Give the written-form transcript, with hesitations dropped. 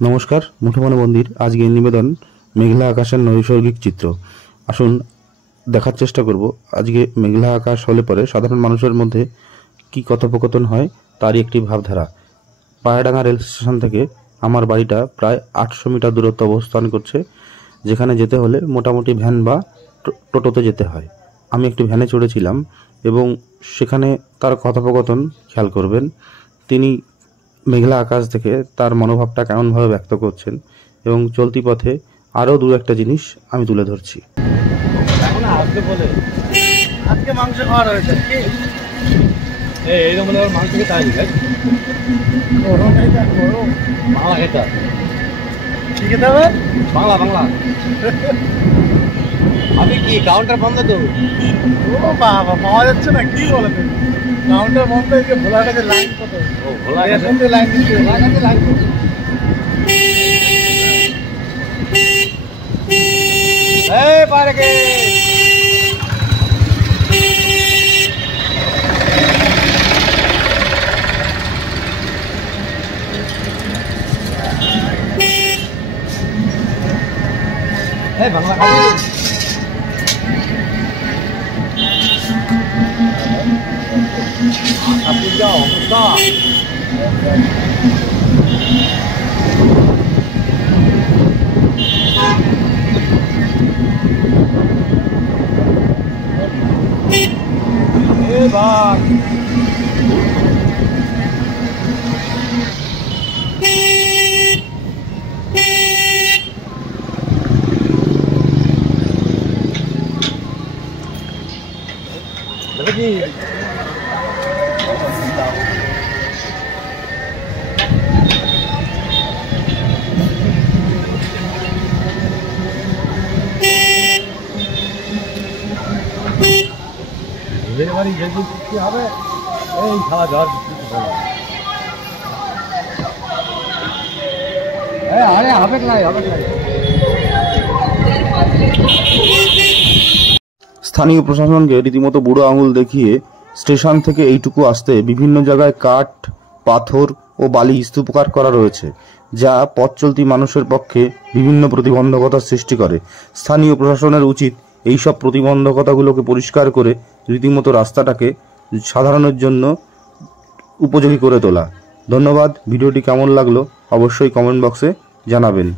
নমস্কার, মুঠোফোনে মন্দির আজকের নিবেদন মেঘলা আকাশের নৈসর্গিক চিত্র। আসুন দেখার চেষ্টা করব আজকে মেঘলা আকাশ হলে পরে সাধারণ মানুষের মধ্যে কি কথোপকথন হয় তারই একটি ভাবধারা। পায়রাডাঙ্গা রেল স্টেশন থেকে আমার বাড়িটা প্রায় 800 মিটার দূরত্ব অবস্থান করছে, যেখানে যেতে হলে মোটামুটি ভ্যান বা টোটোতে যেতে হয়। আমি একটি ভ্যানে চড়েছিলাম এবং সেখানে তার কথোপকথন খেয়াল করবেন। তিনি মেঘলা আকাশ দেখে তার মনোভাবটা কেমনভাবে ব্যক্ত করছেন এবং চলতি পথে আরও দু একটা জিনিস আমি তুলে ধরছি। আজকে মাংস খাওয়া হয়েছে কি এইরকম মাংস খেতে হয় বাংলা খেতে কি খেতে হবে বাংলা বাংলা আমি কি কাউন্টার বন্ধ তো ও বাবা পাওয়া যাচ্ছে না কি বলে তুমি কাউন্টার বন্ধ হয়ে ভোলার কাছে লাইন কত ও ভোলার কাছে লাইন দিচ্ছে ভোলার কাছে লাইন এই পারে কে এই বাংলা খাবি আপনি যাও অবস্থা এ ভাই দেখি ডেলিভারি যদি কি হবে এই খাওয়া ঝড় আরে হবে নাই হবে নাই। স্থানীয় প্রশাসনকে রীতিমতো বুড়ো আঙুল দেখিয়ে স্টেশন থেকে এইটুকু আসতে বিভিন্ন জায়গায় কাঠ, পাথর ও বালি স্তূপকার করা রয়েছে, যা পথ চলতি মানুষের পক্ষে বিভিন্ন প্রতিবন্ধকতার সৃষ্টি করে। স্থানীয় প্রশাসনের উচিত এইসব প্রতিবন্ধকতাগুলোকে পরিষ্কার করে রীতিমতো রাস্তাটাকে সাধারণের জন্য উপযোগী করে তোলা। ধন্যবাদ। ভিডিওটি কেমন লাগলো অবশ্যই কমেন্ট বক্সে জানাবেন।